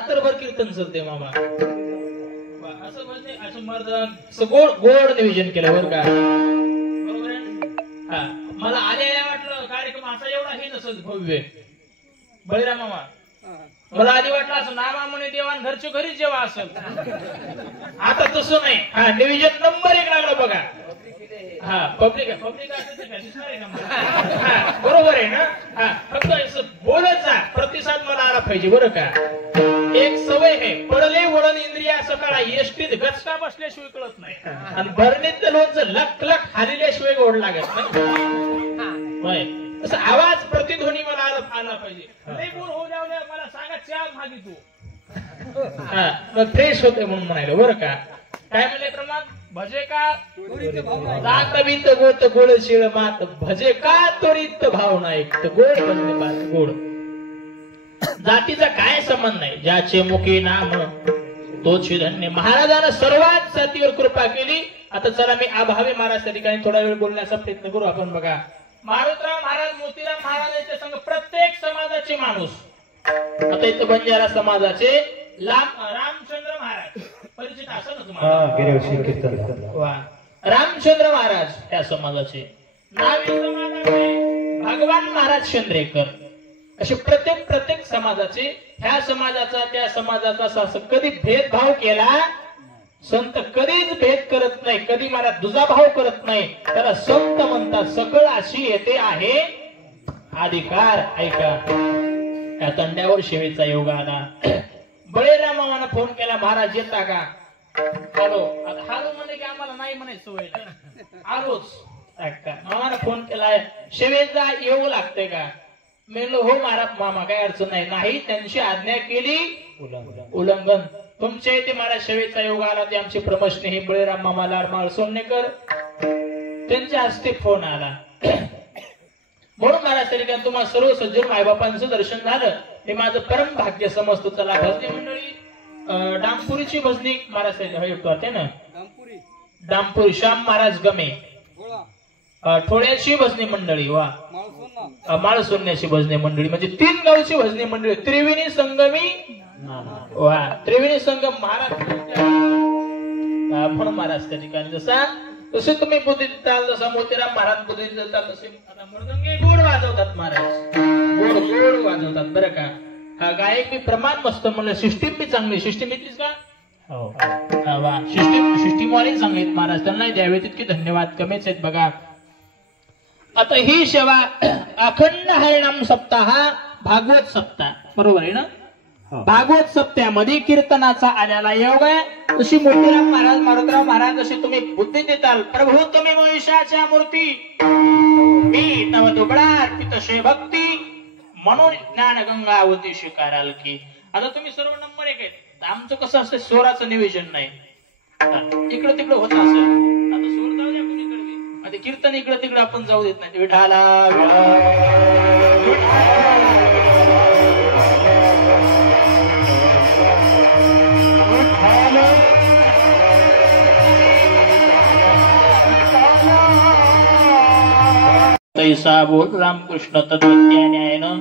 रात्रभर कीर्तन चालते मामा. असं म्हणजे असं मर्दन गोड गोड नियोजन केलं बरं का. बरोबर आहे. हा मला आल्या वाटलं कार्यक्रम असा एवढा हे नसत भव्य. बळीराम मामा मला आधी वाटलं असं नामा म्हणे देवान घरच्या घरीच जेव्हा असेल. आता तसं नाही. हा नियोजन नंबर 1 लागला बघा. हा पब्लिक बरोबर आहे ना. हा फक्त बोलत जा, प्रतिसाद मला आला पाहिजे बरं का. एक सवय आहे, पडले वळण इंद्रिया सकाळा एसटीत गचका बसल्याशिवाय कळत नाही आणि भरणीत लोणचं लख लख हालिल्याशिवाय गोड लागत नाही. असं आवाज प्रतिध्वनी मला आला पाहिजे. नाही बोर होऊ द्यावं मला सांगा चहा मागी तू. हा मग फ्रेश होते म्हणून म्हणायला बरं का. काय म्हणले प्रमाण भजे का जात बीत गोत गोड शिळ मात भजे का त्वरित भाव नाही गोड बनले बात गोड. जातीचा काय संबंध नाही. ज्याचे मुखी नाम तोच धन्य. महाराजांना सर्वात जातीवर कृपा केली. आता चला मी आभावे महाराज त्या ठिकाणी थोडा वेळ बोलण्याचा प्रयत्न करू आपण. बघा मारुतराव महाराज मोतीराम महाराजांच्या संग प्रत्येक समाजाचे माणूस. आता इथं बंजारा समाजाचे रामचंद्र महाराज परिचित असेल ना तुम्हाला. रामचंद्र महाराज त्या समाजाचे. नावी समाजाचे भगवान महाराज चंद्रेकर. असे प्रत्येक समाजाचे. ह्या समाजाचा त्या समाजाचा कधी भेदभाव केला संत कधीच भेद करत नाही. कधी मला दुजाभाव करत नाही. त्याला संत म्हणतात. सकळ अशी येते आहे अधिकार. ऐका या तंड्यावर सेवेचा योग आला. बळीराम मामानं फोन केला महाराज येता का. हॅलो हॅलो म्हणे की आम्हाला नाही म्हणायचं सवय आलोच. मामानं फोन केलाय सेवेचा येऊ लागतंय का. म्हणलो हो महाराज मामा काय अडचण नाही. त्यांची आज्ञा केली उल्लंघन. तुमच्या इथे महाराज सेवेचा योग आला. ते आमचे प्रमस्नेही बळीराम मामा लाडमाळ सोन्नेकर त्यांच्या हस्ते फोन आला. म्हणून महाराज तरी तुम्हाला सर्व सज्जन मायबापांचं दर्शन झालं हे माझं परम भाग्य समजतो. चला भजनी मंडळी डांपुरीची भजनी महाराज करते ना. डांपुरी श्याम महाराज गमे ठोळ्याची भजनी मंडळी. वा माळ सोन्याची भजनी मंडळी म्हणजे 3 गावची भजनी मंडळी. त्रिवेणी संगमी. वा त्रिवेणी संगम महाराज म्हणून महाराज त्या ठिकाणी जसे तुम्ही बुद्धी देताल जसा मोतीराम महाराज बुद्धी देतात तसे आता मृदंगे गोड वाजवतात महाराज. गोड वाजवतात बरं का. हा गायक मी प्रमाण मस्त म्हणलं. सिस्टीम बी चांगली. सिस्टीम येतलीच का. वा सिस्टीम वाले चांगले आहेत महाराज. त्यांना द्यावे तितके धन्यवाद कमीच आहेत बघा. आता ही सेवा अखंड हरिनाम सप्ताह भागवत सप्ताह बरोबर आहे ना. भागवत सप्त्यामध्ये कीर्तनाचा आलेला योग आहे. तशी मोतीराम महाराज मारुतराव महाराज जशी तुम्ही बुद्धी देताल. प्रभू तुम्ही मनुष्याच्या मूर्ती मी तव दुबळा अर्पितशे भक्ती म्हणून ज्ञान गंगावती स्वीकाराल की. आता तुम्ही सर्व नंबर 1 आहेत. आमचं कसं असतं स्वराचं नियोजन नाही. इकडं तिकडं होत असेल. आता स्वर जाऊ द्या कुणीकडे. आता कीर्तन इकडं तिकडं आपण जाऊ देत नाही. विठाला तैसा बोल रामकृष्ण तत्वज्ञानानं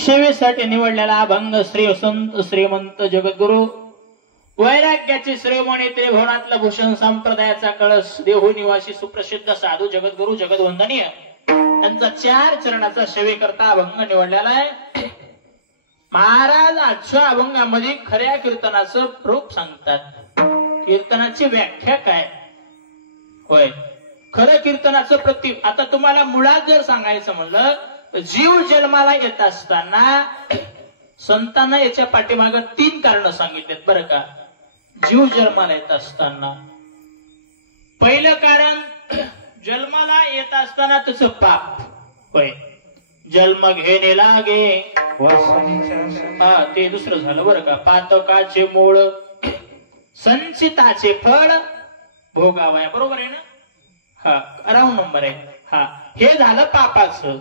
सेवेसाठी निवडलेला अभंग श्री संत श्रीमंत जगद्गुरु वैराग्याचे श्रेमणी त्रिभुवनातला भूषण संप्रदायाचा कळस देहू निवासी सुप्रसिद्ध साधू जगद्गुरु जगद्वंदनीय त्यांचा 4 चरणाचा सेवेकरता अभंग निवडलेला आहे. महाराज आजच्या अभंगामध्ये खऱ्या कीर्तनाचं रूप सांगतात. कीर्तनाची व्याख्या काय होय. खरं कीर्तनाचं प्रतीक. आता तुम्हाला मुळात जर सांगायचं म्हणलं तर जीव जन्माला येत असताना संतांना याच्या पाठीमागे 3 कारण सांगितलेत बरं का. जीव जन्माला येत असताना पहिलं कारण जन्माला येत असताना त्याचं पाप होय. जन्म घेणे लागे ते दुसरं झालं बरं का. पातकाचे मूळ संचिताचे फळ भोगावया बरोबर आहे ना. हा 11 नंबर आहे. हा हे झालं पापाचं.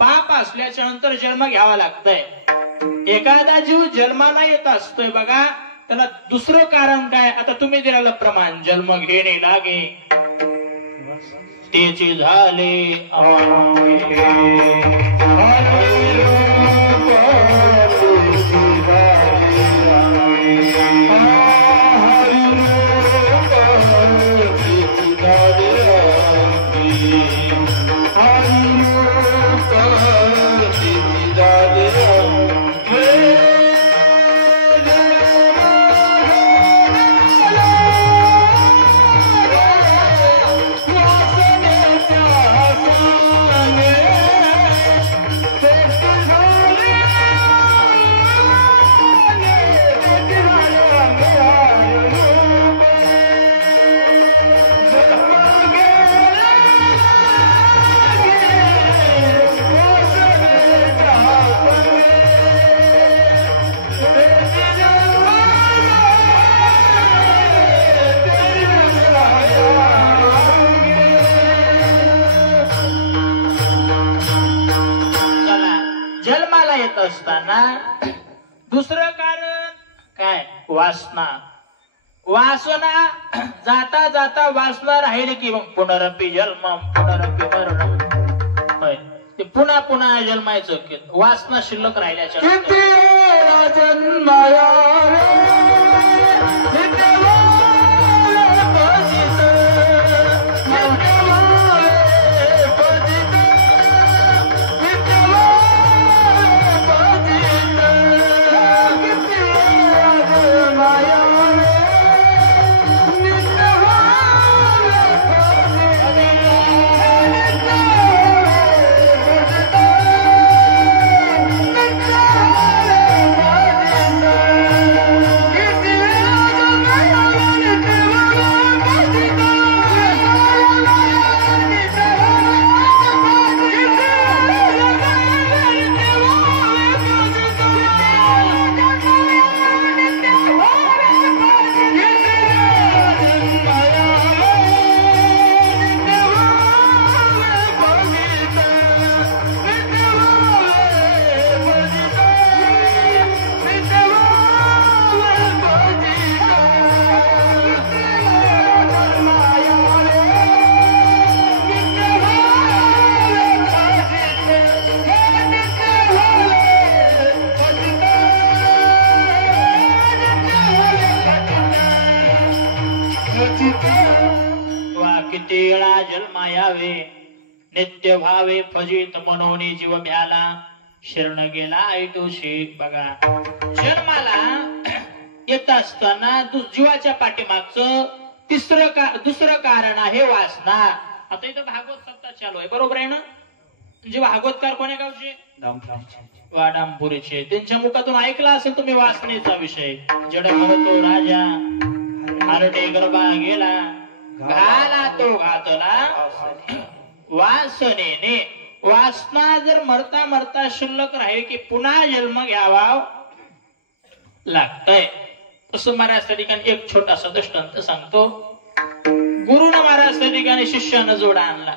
पाप असल्याच्या नंतर जन्म घ्यावा लागतंय. एखादा जीव जन्माला येत असतोय बघा त्याला दुसरं कारण काय. आता तुम्ही दिलेलं प्रमाण जन्म घेणे लागे त्याची झाले येत असताना दुसरं कारण काय वासना वासना जाता जाता वासना राहील की मग पुनरपी जन्म पुनरपी मरण होय ते पुन्हा पुन्हा जन्मायचं की वासना शिल्लक राहिल्याच्या जन्मायावे नित्य भावे फजित मनोनी जीव भ्याला शरण गेला ऐटोशी बघा जन्माला येत असताना जीवाच्या पाठीमागचं दुसरं कारण आहे वासना. आता इथं भागवत सप्ताह चालू आहे बरोबर आहे ना. म्हणजे भागवतकार कोण्या गावचे वाडांपुरीचे त्यांच्या मुखातून ऐकला असेल तुम्ही वासनेचा विषय. जड म्हणतो राजा आरटे गरबा गेला घाला तो घातला वासनेने. वासना जर मरता मरता शिल्लक राहील की पुन्हा जन्म घ्यावा लागतंय. तसं महाराज त्या ठिकाणी एक छोटासा दृष्टांत सांगतो. गुरुनं महाराज त्या ठिकाणी शिष्यानं जोडा आणला.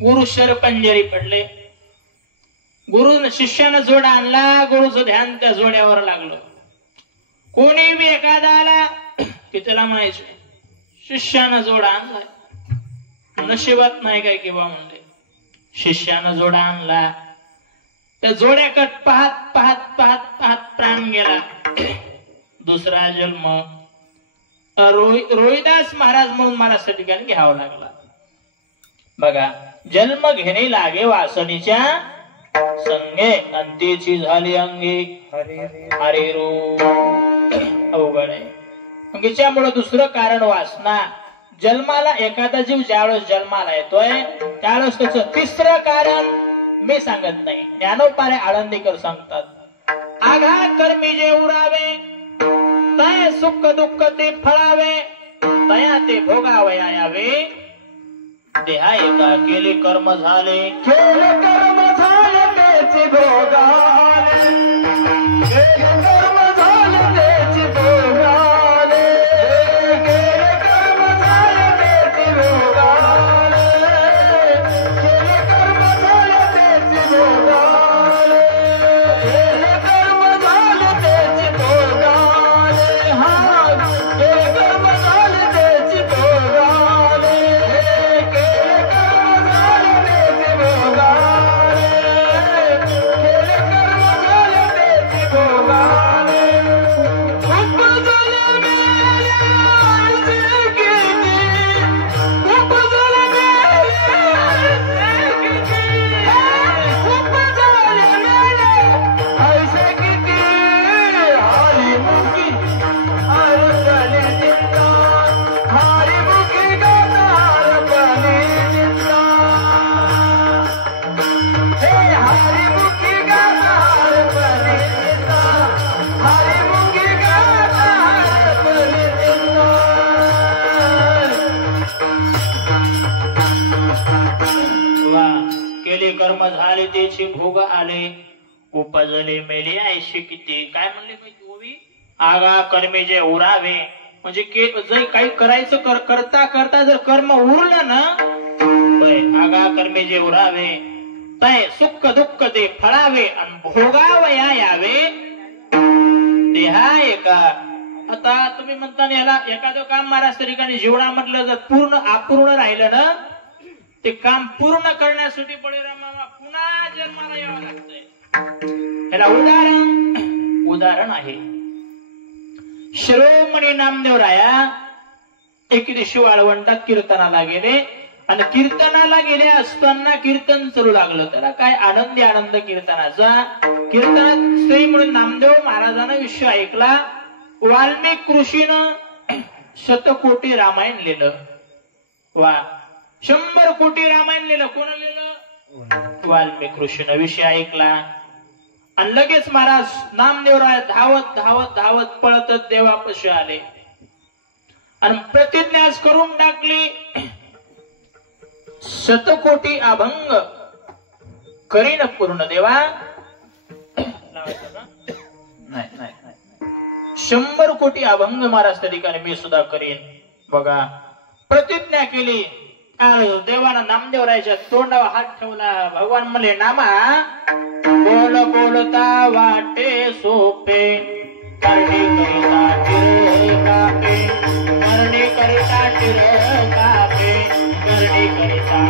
गुरु शरपंजरी पडले. गुरु शिष्यानं जोडा आणला. गुरुचं ध्यान त्या जोड्यावर लागलं. कोणी बी एखादा आला की त्याला म्हणायचं शिष्यानं जोडा आणलाय. नशिबात नाही काय किंवा म्हणले शिष्यानं जोडा आणला. त्या जोड्याकट पाहत पाहत पाहत पाहत प्राण गेला. दुसरा जन्म रोहिदास महाराज म्हणून महाराज त्या ठिकाणी घ्यावा लागला. बघा जन्म घेणे लागे वासनेच्या संगे अंतीची झाली अंगी हरे रो अवघड आहे. त्याच्यामुळे दुसरं कारण वासना. जन्माला एखादा जीव ज्यावेळेस जन्माला येतोय त्यावेळेस त्याचं तिसरं कारण मी सांगत नाही ज्ञानोपारे आळंदीकर सांगतात. आघात कर्मी जे उरावे तय सुख दुःख ते फळावे तया ते भोगावया यावे. देहा एका केले कर्म झाले कर्म झाले त्याचे भोगावे कर्म झाले त्याचे भोगावे कर्म झाले त्याचे भोगावे कर्म झाले त्याचे भोगावे कर्म झाले त्याचे भोगावे हा कर्म झाले त्याचे भोगावे कर्म झाले त्याचे भोग आले उपजले मेले ऐशी किती. काय म्हणले माहिती आगा कर्मे जे उरावे म्हणजे जे काही करायचं करता करता जर कर्म उरलं ना आगा कर्मे जे उरावे तय सुख दुःख ते फळावे आणि भोगावया यावे देहा एका. आता तुम्ही म्हणता याला एखादं काम महाराज ठिकाणी जीवनामधलं जर पूर्ण अपूर्ण राहिलं ना ते काम पूर्ण करण्यासाठी बळीरामाला पुन्हा जन्माला यावं लागतंय. याला उदाहरण आहे. शिरोमणी नामदेवराया एक दिवशी वाळवंटात कीर्तनाला गेले आणि कीर्तनाला गेले असताना कीर्तन चालू लागलं. त्याला काय आनंद कीर्तनाचा. कीर्तनात श्री म्हणून नामदेव महाराजांना विषय ऐकला. वाल्मिक ऋषीनं 100 कोटी रामायण लिहिलं. वा 100 कोटी रामायण लिहिलं. कोण लिहिलं? वाल्मिक ऋषीनं विषय ऐकला आणि लगेच महाराज नामदेवराय धावत धावत धावत पळतच देवापाशी आले आणि प्रतिज्ञाच करून टाकली 100 कोटी अभंग करीन पूर्ण देवा. नाही 100 कोटी अभंग महाराज त्या ठिकाणी मी सुद्धा करीन. बघा प्रतिज्ञा केली. देवानं नामदेवरायच्या तोंडावर हात ठेवला. भगवान म्हणले नामा बोल बोलता वाटे सोपे करणी करिता टिर कापे करणी करिता टिर कापे करणी करिता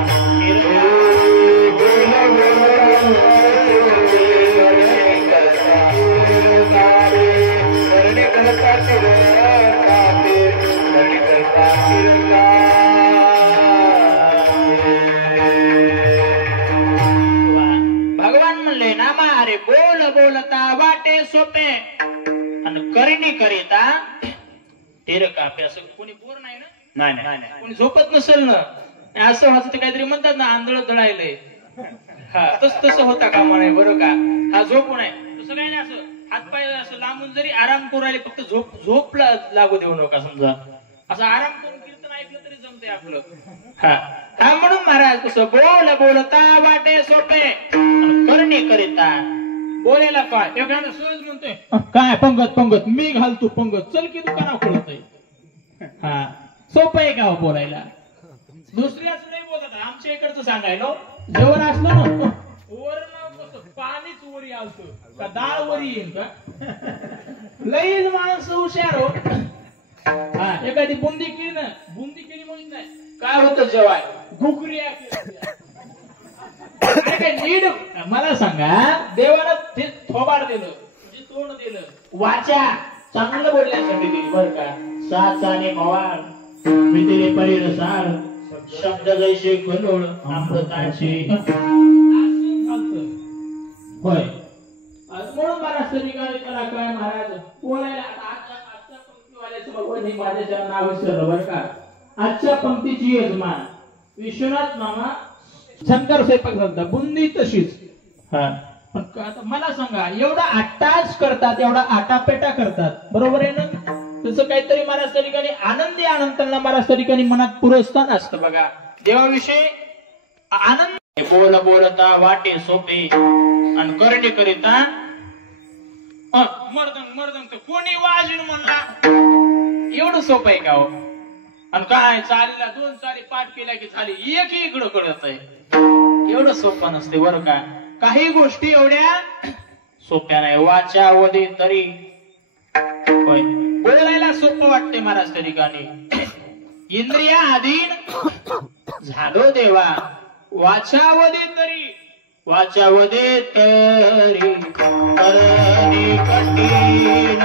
भगवान म्हणले नामा अरे बोल बोलता वाटे सोपे आणि करणी करिता टिर कापे. असं कोणी बोर नाही ना. नाही कोणी झोपत नसेल ना. असं व्हायचं ते काहीतरी म्हणतात ना आंधळ दळायलंय. हा तसं होता का म्हणे बरं का. हा झोपू नये तसं काही नाही. असं हातपाय असं लांबून जरी आराम करू राहिले फक्त झोप लागू देऊ नका. समजा असं आराम करून कीर्तन ऐकलं तरी जमते आपलं. हा म्हणून महाराज कसं बोल बोलता वाटे सोपे करणी करिता. बोलायला काय एखादा सहज म्हणतोय काय पंगत मी घालतो पंगत चल की दुकाना खोलतोय. हा सोपं आहे का बोलायला. दुसरी असं नाही बोलत. आमच्या इकडचं सांगायला जेवण असलं ना वर पाणीच वरी आलतं का डाळ वरी येईल का. लईच माणसं हुशार हो. हा एखादी बुंदी केली म्हणून नाही काय होतं जेवाय घुगरी काय नीट. मला सांगा देवानं ते थोबाड दिलं म्हणजे तोंड दिलं वाचा चांगलं बोलण्यासाठी दिली बरं का. साचाने मवाळ मितिले परिरसाळ शब्द जैसे कलोळ अमृताचे होय. म्हणून महाराज त्याला काय महाराज बोलायला आजच्या पंक्तीवाल्याचं भगवान हे माझ्या नाव विसरलं बरं का. आजच्या पंक्तीची यजमान विश्वनाथ मामा शंकर स्वयंपाक झाला बुंदी तशीच. पण आता मला सांगा एवढा अट्टाच करतात एवढा आटापेटा करतात बरोबर आहे ना. तसं काहीतरी महाराज त्या ठिकाणी आनंदांना महाराज त्या ठिकाणी मनात पुरस्तान असतं बघा. देवाविषयी आनंद. बोल बोलता वाटे सोपे आणि करणे करिता मर्दंग कोणी वाजून म्हणला एवढं सोपं आहे का हो. आणि काय चालीला 2 चाली पाठ केल्या की झाली एक इकडं कळत आहे. एवढं सोपं नसते बरं का. काही गोष्टी एवढ्या सोप्या नाही. वाचा वदे तरी होय बोलायला सोपं वाटते महाराज त्या ठिकाणी. इंद्रिया अधीन झालो देवा. वाचावदे तरी वाचावदे तरी करणी कठीण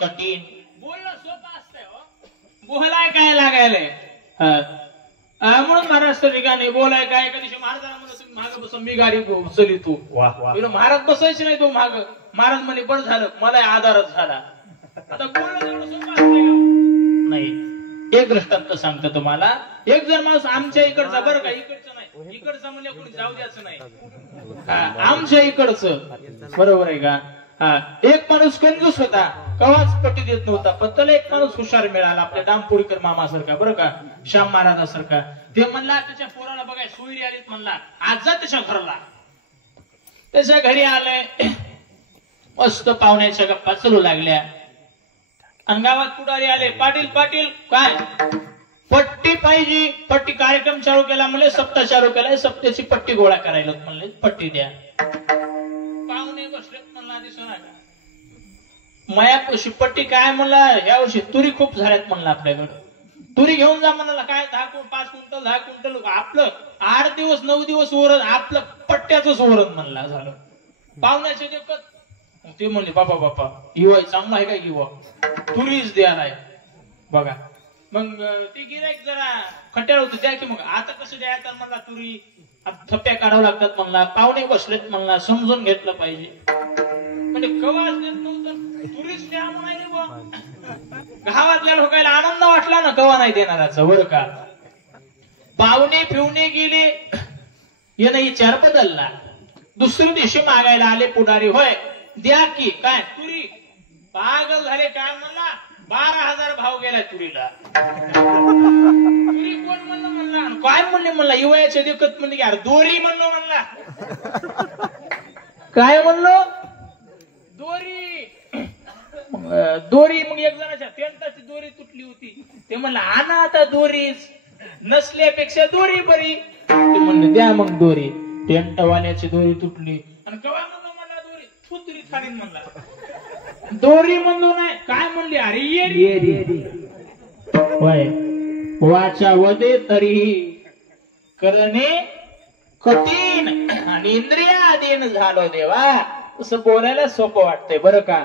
कठीण. बोलणं सोपं असतंय हो, बोलाय काय लागायलंय. म्हणून महाराष्ट्र ठिकाणी बोलाय काय. एका दिवशी महाराजांना म्हणलं तुम्ही माग बसून मी गाडी उचलली तू. महाराज बसायचे नाही तो माग. महाराज म्हणे बरं झालं मला आधारच झाला. आता बोलणं एवढं सोपं असतंय का? नाही. एक दृष्टांत सांगतो तुम्हाला. एक जर माणूस आमच्या इकडचा, बरं का, इकडचं नाही, इकडचं म्हणजे कोणी जाऊ द्यायचं नाही, आमच्या इकडचं, बरोबर आहे का. एक माणूस कंजूस होता, कवाच पट्टी देत नव्हता, पण त्याला एक माणूस हुशार मिळाला, आपल्या दामपुरीकर मामा सारखा, बरं का, श्याम महाराजासारखा. ते म्हणला त्याच्या पोराला बघाय सोयरी आलीत, म्हणला आज जा त्याच्या घराला. त्याच्या घरी आलंय, मस्त पाहुण्याच्या गप्पा चालू लागल्या. आणि गावात पुढारी आले, पाटील पाटील काय पट्टी पाहिजे. पट्टी कार्यक्रम चालू केला म्हणले, सप्ताह चालू केलाय, सप्त्याची पट्टी गोळा करायला म्हणले, पट्टी द्या. पाहुणे बसलेत, म्हणला दिसू नका मयापाशी पट्टी काय. म्हणला ह्या वर्षी तुरी खूप झाल्यात, म्हणला आपल्याकडे तुरी घेऊन जा. म्हणाला काय 5 क्विंटल 10 क्विंटल. आपलं 8 दिवस 9 दिवस वरण, आपलं पट्ट्याच वरण म्हणला झालं. पाहुण्याचे देखत ते म्हणले बाबा बापा युवा चांगला आहे का, युवा तुरीच द्यायला बघा. मग ती गिराईक जरा खट्याळ होती, द्या की. मग आता कसं द्यायचं म्हणला, तुरी थप्प्या काढावं लागतात म्हणला, पाहुणे बसलेत म्हणला, समजून घेतलं पाहिजे. म्हणजे कवाच देत नव्हतं, तुरीच द्या म्हणायला बुवा. गावातल्या लोकांना आनंद वाटला ना कवा नाही देणाराचा, बरं का. पाहुणे फिवणे गेले, यानं विचार बदलला. दुसऱ्या दिवशी मागायला आले पुढारी, होय द्या की. काय तुरी पागल झाले काय. म्हणला 12,000 भाव गेलाय तुरीला. तुरी कोण म्हणलं, म्हणला काय म्हणले, म्हणला युवयाच्या देखत म्हणले की यार दोरी म्हणलो, म्हणला काय म्हणलो दोरी. दोरी मग एक जणाच्या टेंटाची दोरी तुटली होती, ते म्हणलं आणा आता दोरीच, नसल्यापेक्षा दोरी बरी. ते म्हणलं द्या मग दोरी. टेंटवाल्याची दोरी तुटली. आणि कवा म्हणलो, म्हणला दोरी तुरी थारीन, म्हणला दोरी म्हणलो नाही. काय म्हणली, अरे येरी होय वाचा वदे तरी करणे कठीण आणि इंद्रियाधीन झालो देवा. असं बोलायला सोपं वाटतंय, बरं का.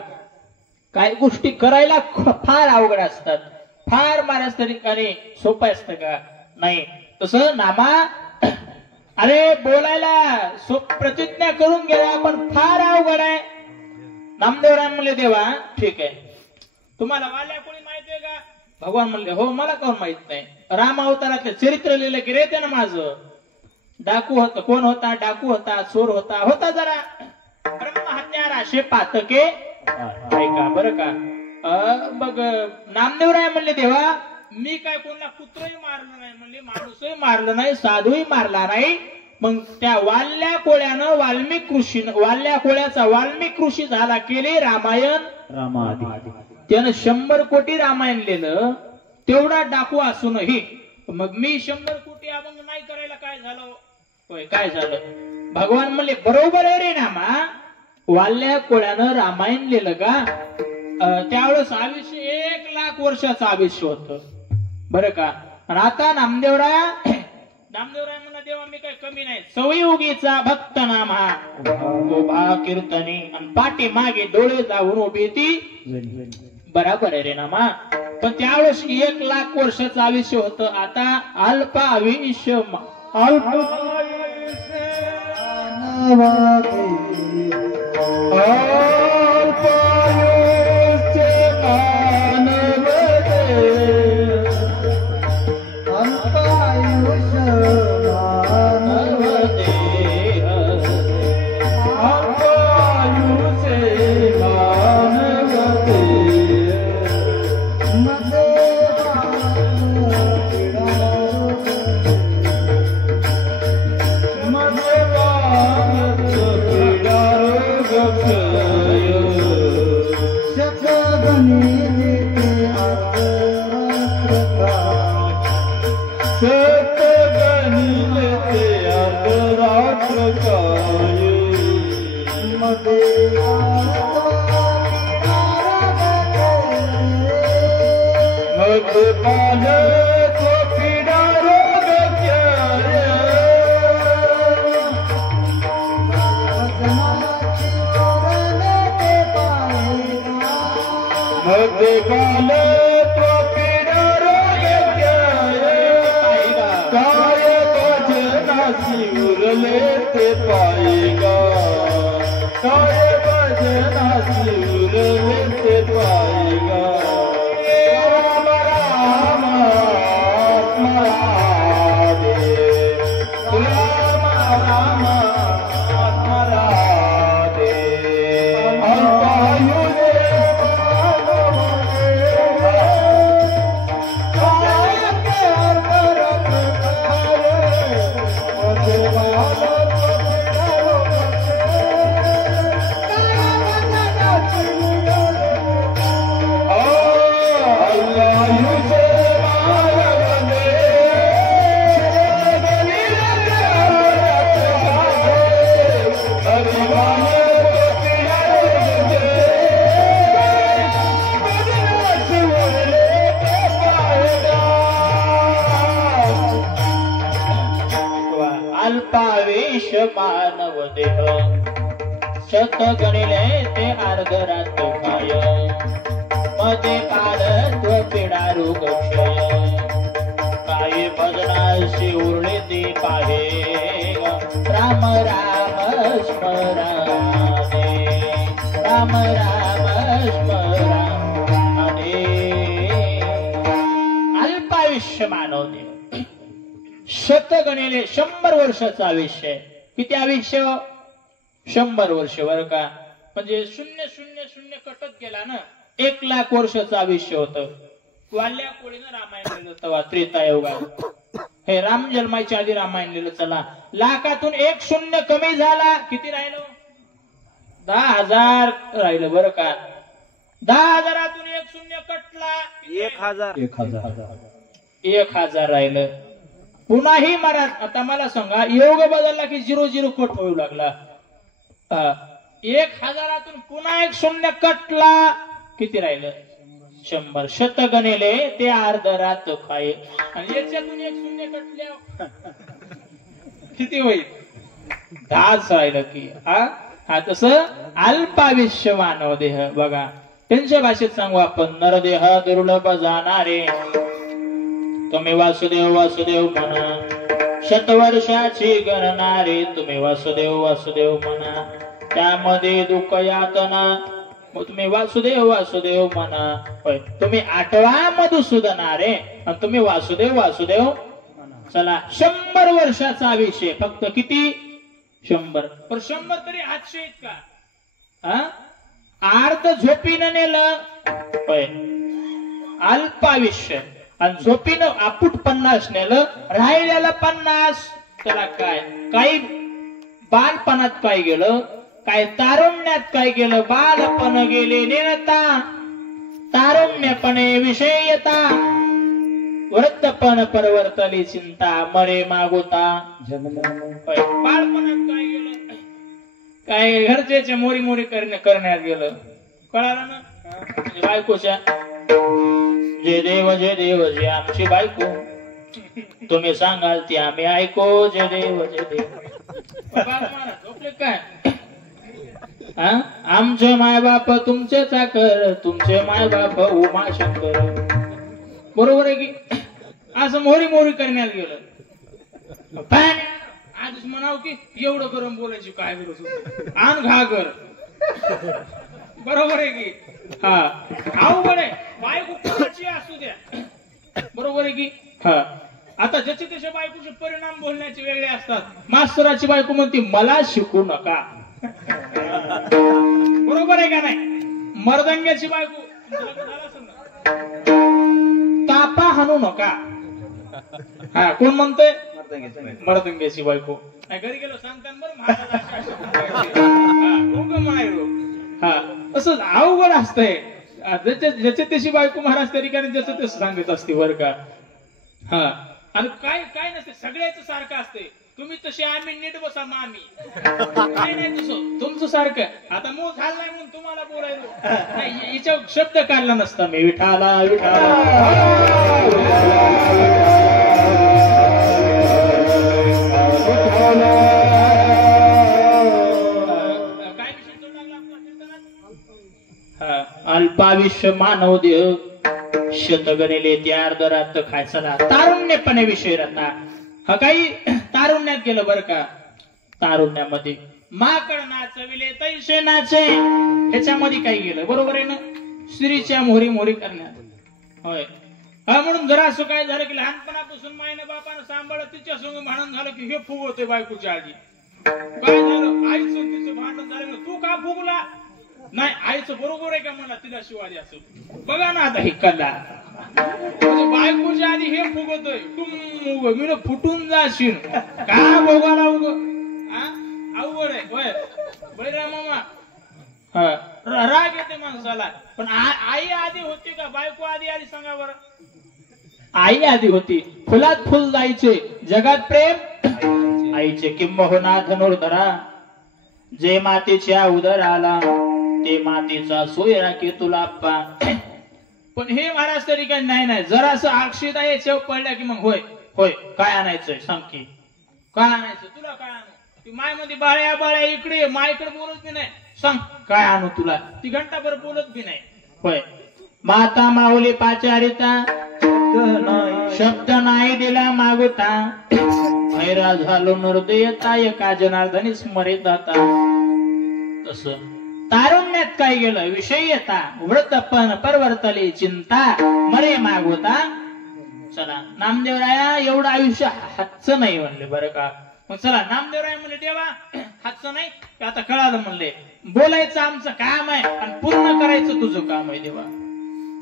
काही गोष्टी करायला फार अवघड असतात. फार महाराज ठिकाणी सोपं असतं का, नाही. तसं नामा अरे बोलायला प्रतिज्ञा करून घ्यावा, पण फार अवघड आहे. नामदेवराय म्हणले देवा ठीक आहे, तुम्हाला वाल्या कोणी माहिती आहे का. भगवान म्हणले हो, मला कोण माहित नाही. राम अवतारातलं चरित्र लिहिलं की रे त्यानं माझं. डाकू होता, कोण होता, डाकू होता, चोर होता जरा ब्रह्महत्या राशे पातके ऐका, बरं का. बघ नामदेवराय म्हणले देवा मी काय कोणाला कुत्रही मारलं नाही, म्हणले माणूसही मारलं नाही, साधूही मारला नाही. मग त्या वाल्या कोळ्यानं वाल्या कोळ्याचा वाल्मिक ऋषी झाला, केले रामायण रामादी. त्यानं 100 कोटी रामायण लिहिलं, तेवढा डाकू असूनही. मग मी 100 कोटी अभंग नाही करायला काय झालं, होय काय झालं. भगवान म्हणले बरोबर आहे रे नामा, वाल्या कोळ्यानं रामायण लिहिलं का. त्यावेळेस आयुष्य 1 लाख वर्षाचं आयुष्य होतं, बरं का. आणि आता नामदेवराय म्हणला देवा मी काय कमी नाही. सवयोगीचा भक्त नामा उभा कीर्तनी, आणि पाठी मागे डोळे जाऊन उभी ती. बराबर आहे रे नामा. पण त्यावेळेस 1 लाख वर्षाचं आयुष्य होतं. आता अल्प आयुष्य होते काल तो पिढा काय भजनाची उरले ते पायगा काय भजनाची उरले ते पायगा राम राम राधे राम राम राधे अल्पायु अल्पावेश मानव देह शत गणिले ते अर्धरात काय मध्ये कालत्व पिडा रोग क्षय काय भजनाशी उरले ते पाहे राम राम स्मराने राम राम स्मराने अल्पायुष्य मानव देह शत गणिले 100 वर्षाचं आयुष्य किती आयुष्य 100 वर्ष बर का म्हणजे 000 कटत गेला ना 1,00,000 वर्षाचं आयुष्य होतं वाल्या कोळीनं रामायण लिहिलं तेव्हा त्रेतायुगात हे राम जन्माच्या आधी रामायण लिहिलं चला लाखातून 1 शून्य कमी झाला किती राहिलं 10,000 राहिलं बरं का 10,000तून 1 शून्य कटला 1,000 राहिलं पुन्हाही महाराज आता मला सांगा योग बदलला की 0 कट होऊ लागला 1,000तून पुन्हा 1 शून्य कटला किती राहिलं 100 शत गणिले ते अर्धरात काय आणि याच्यातून 1 शून्य कटल्या किती होईल 10 राहिलं की हा तसं अल्पायुष्य मानव देह बघा त्यांच्या भाषेत सांगू आपण नरदेह दुर्लभ जाणारे तुम्ही वासुदेव वासुदेव म्हणा शतवर्षाची गणनारे तुम्ही वासुदेव वासुदेव म्हणा त्यामध्ये दुःख यातना तुम्ही वासुदेव वासुदेव म्हणा होय तुम्ही 8वा मधुसूदनारे आणि तुम्ही वासुदेव वासुदेव चला 100 वर्षाचा आयुष्य फक्त किती 100 पण 100 तरी 800 का अर्ध झोपीनं नेलं होय अल्पायुष्य आणि झोपीनं आपुट 50 नेलं राहिलेलं 50 त्याला काय काही बालपणात काय गेलं काय तारुण्यात काय गेलं बालपण गेले नेता तारुण्यपणे विषयता वृद्धपण परवर्तली चिंता मरे मागोता बालपणात काय गेलं काय घरच्याच्या मोरी मोरी करण्यात गेलं कळालं ना बायकोच्या जे देव जे आमची बायको तुम्ही सांगाल ती आम्ही ऐको जे देव झोपले काय आमचे मायबाप तुमचे चाकर तुमचे मायबाप उमा शंकर बरोबर आहे की असं मोरी मोरी करण्यात गेलं आधीच म्हणाव की एवढं गरम बोलायची काय गरज होती आण घागर बरोबर आहे की हा अवघड आहे बायको कोणाची असू द्या बरोबर आहे की हा आता ज्याचे त्याच्या बायकोचे परिणाम बोलण्याचे वेगळे असतात मास्तराची बायको म्हणते मला शिकू नका बरोबर आहे का नाही मर्दंग्याची बायको तापा हाणू नका हा कोण म्हणतोय मर्दंग्याची बायको नाही घरी गेलो सांगताना बरं म्हणायलो हा असं अवघड असतंय ज्याच्या त्याची बायको महाराज तरी काय ज्याचं ते सांगत असते बरं का हा आणि काय काय नसते सगळ्याच सारखं असते तुम्ही तसे आम्ही नीट बसा मामी काय नाही तसं तुमचं सारखं आता मूळ झालं नाही म्हणून तुम्हाला बोलायलो याच्या शब्द काढला नसता मी विठाला विठाला अल्पायुष्य मानव देह शतगणिले ते अर्धरात खायचा ना तारुण्यपणे विषय राहता. हा काही तारुण्यात गेलं बरं का. तारुण्यामध्ये माकड नाचविले तैसे नाचे ह्याच्यामध्ये काही गेलं बरोबर आहे ना. स्त्रीच्या मोहरी मोहरी करण्यात होय. म्हणून जरा असं काय झालं की लहानपणापासून मायनं बापानं सांभाळत तिच्या संग भांडण झालं की हे फुगवतोय बायकोच्या आधी. काय झालं आईचं तिचं भांडण झालं तू का फुगला नाही आईचं बरोबर आहे का म्हणा तिला शिवाजी असं बघा ना आता हे कला बायकोच्या आधी हे फुगवतोय तुम मी फुटून जाशील का बघायला उग अवघड आहे होय बैरा मामा. राग येते माणसाला पण आई आधी होती का बायको आधी आधी सांगा बरं. आई आधी होती. फुलात फुल जायचे जगात प्रेम आईचे किंबहुना धनुर्धरा. जे मातेच्या उदराला ते मातेचा सोयरा की तुला अप्पा. पण हे महाराज तरी काय नाही जरा असं अक्षित आहे चेव पडल्या की मग होय होय काय आणायचंय सांग की काय आणायचं तुला काय आणू. माय मध्ये बाळ्या बाळ्या इकडे मायकडे बोलत बी नाही सांग काय आणू तुला. ती घंटाभर बोलत बी नाही होय. माता माऊली पाचारिता शब्द नाही दिला मागुता. भैरा झालो नृदयता एका जनार्दनी स्मरित आता. तस तारुण्यात काय गेलं विषय येता व्रतपण परवर्तली चिंता मरे मागवता. चला नामदेवराया एवढं आयुष्य हातचं नाही म्हणले बरं का. मग चला नामदेवराय म्हणले देवा हातचं नाही आता कळालं म्हणले. बोलायचं आमचं काम आहे आणि पूर्ण करायचं तुझं काम आहे देवा.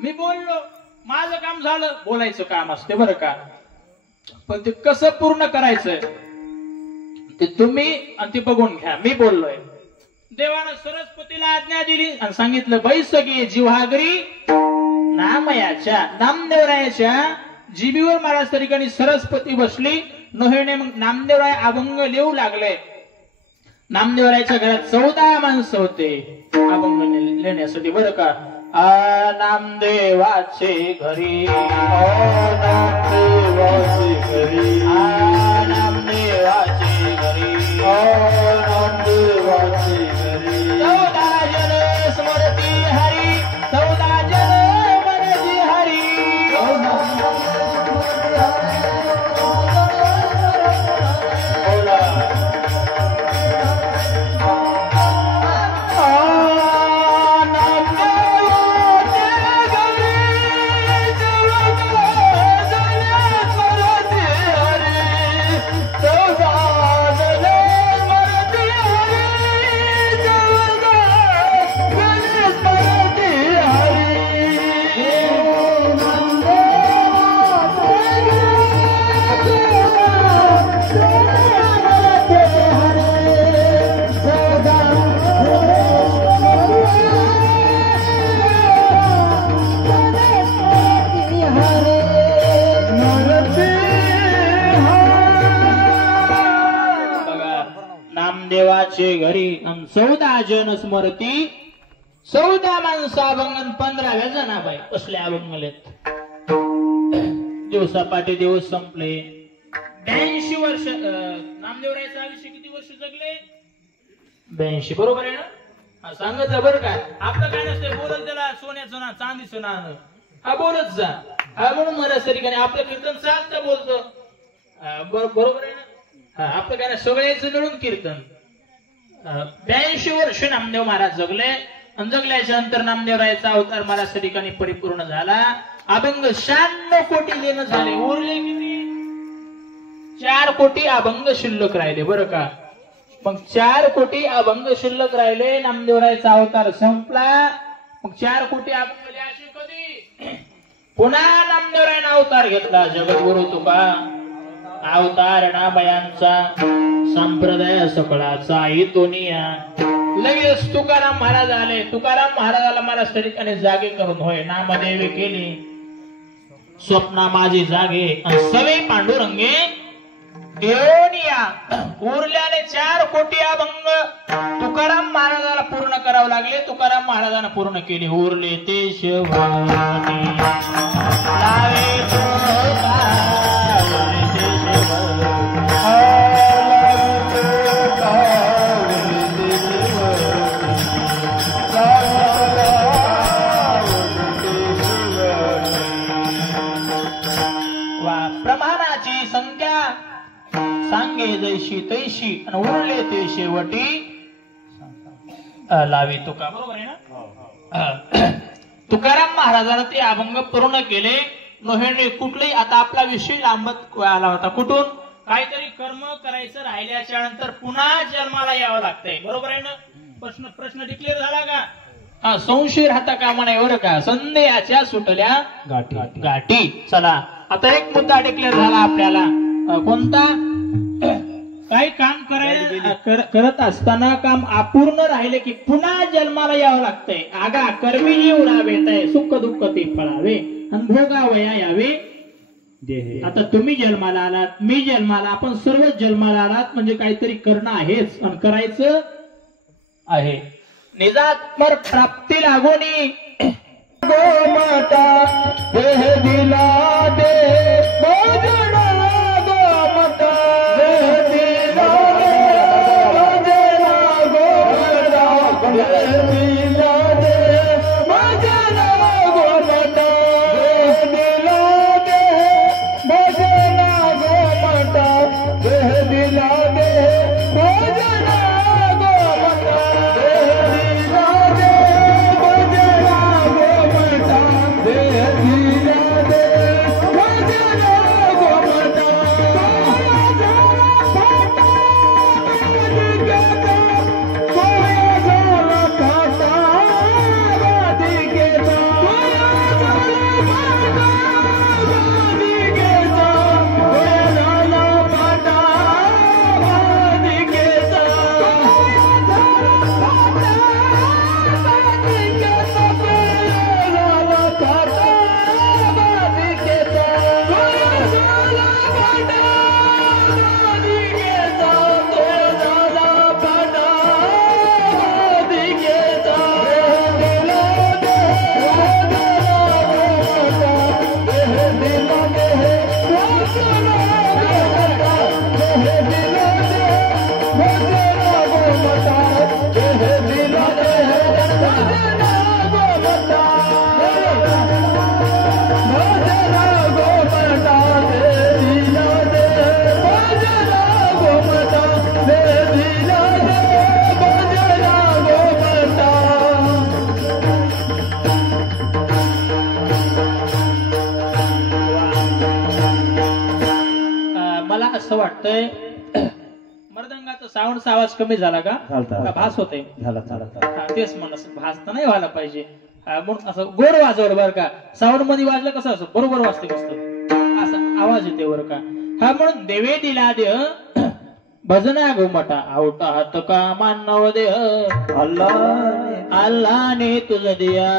मी बोललो माझं काम झालं बोलायचं काम असते बरं का. पण ते कसं पूर्ण करायचं ते तुम्ही आणि ते बघून घ्या. मी बोललोय देवानं सरस्वतीला आज्ञा दिली आणि सांगितलं बैसगी जिव्हागरी नामयाच्या नामदेवरायाच्या जिबीवर महाराज त्या ठिकाणी सरस्वती बसली. नोहेने मग नामदेवराय अभंग लिहू लागले. नामदेवरायाच्या घरात 14 माणसं होते अभंग लिहिण्यासाठी बरं का. नामदेवाचे घरी नामदेवाचे घरी नामदेवाचे घरी नामदेवाचे घरी 14 जन स्मरती हरी 14 जन मनजी हरी. नामदेवाचे घरी 14 जन स्मरती 14 माणसं अभंगन 15व्या जनाबाई कसले अभंगलेत. दिवसापाठी दिवस संपले. 82 वर्ष नामदेवरायचं आयुष्य किती वर्ष जगले 82 बरोबर आहे ना. सांगत बरं काय आपलं काय नसते बोलत त्याला सोन्याचं ना चांदीचं ना हा बोलत जा. हा म्हणून मला ठिकाणी आपलं कीर्तन चालतं बोलतो बरोबर आहे ना. आपलं काय ना सगळ्याचं मिळून कीर्तन. 82 वर्ष नामदेव महाराज जगले आणि जगल्याच्या नंतर नामदेवरायाचा अवतार महाराज त्या ठिकाणी परिपूर्ण झाला. अभंग 96 कोटी लेणं झाले. उरले किती 4 कोटी अभंग शिल्लक राहिले बरं का. मग 4 कोटी अभंग शिल्लक राहिले. नामदेवरायाचा अवतार संपला. मग 4 कोटी अभंग लिहायचे कधी. पुन्हा नामदेवरायाने अवतार घेतला. जगद्गुरु तुका अवतार नामयांचा संप्रदाय सकळाचा दुनिया. लगेच तुकाराम महाराज आले. तुकाराम महाराजाला महाराज त्या ठिकाणी जागे करून होय नामदेवी केली. स्वप्ना माझी जागे सवे पांडुरंगे देऊन या. उरल्याने 4 कोटी अभंग तुकाराम महाराजाला पूर्ण करावं लागले. तुकाराम महाराजांना पूर्ण केले. उरले ते शिवानी लावे जैशी तैशी आणि उरले ते शेवटी लावी तुका. बरोबर आहे ना. तुकाराम महाराजांना ते अभंग पूर्ण केले. नोहेने कुठलेही आता आपला विषय लांबत आला होता. कुठून काहीतरी कर्म करायचं राहिल्याच्या नंतर पुन्हा जन्माला यावं लागतंय. बरोबर आहे ना. प्रश्न डिक्लेअर झाला का. हा, संशय राहता कामा नाही बरं का. संदेहाच्या सुटल्या गाठी. चला आता एक मुद्दा डिक्लेअर झाला आपल्याला. कोणता. काही काम करत असताना काम अपूर्ण राहिले की पुन्हा जन्माला यावं लागतंय. आगा कर्मी जीव राहावेत सुख दुःख ते फळावे आणि भोगावया यावे. आता तुम्ही जन्माला आलात, मी जन्माला, आपण सर्व जन्माला आलात म्हणजे काहीतरी करणं आहेच आणि करायचं आहे. निजात्मर प्राप्ती लागोनी गोमाता देह दिला दे भोजना गोमाता देह दिला दे भोजना गोमाता देह दिला दे भोजना गोमाता देह दिला दे भोजना गोमाता देह दिला दे भोजना गोमाता देह दिला दे भोजना गोमाता देह दिला दे भोजना गोमाता. असं वाटतंय मृदंगाचा साऊंडचा आवाज कमी झाला का. भास होते. तेच म्हणत भास तर नाही व्हायला पाहिजे. म्हणून असं गोड वाजवलं बरं का. साऊंड मध्ये वाजलं कसं असं बरोबर वाजते मस्त असा आवाज येते बरं का. हा म्हणून देवे दिला देह भजना घुमटा आवटा हात का मानव देह अल्लाह ने तुझ दिया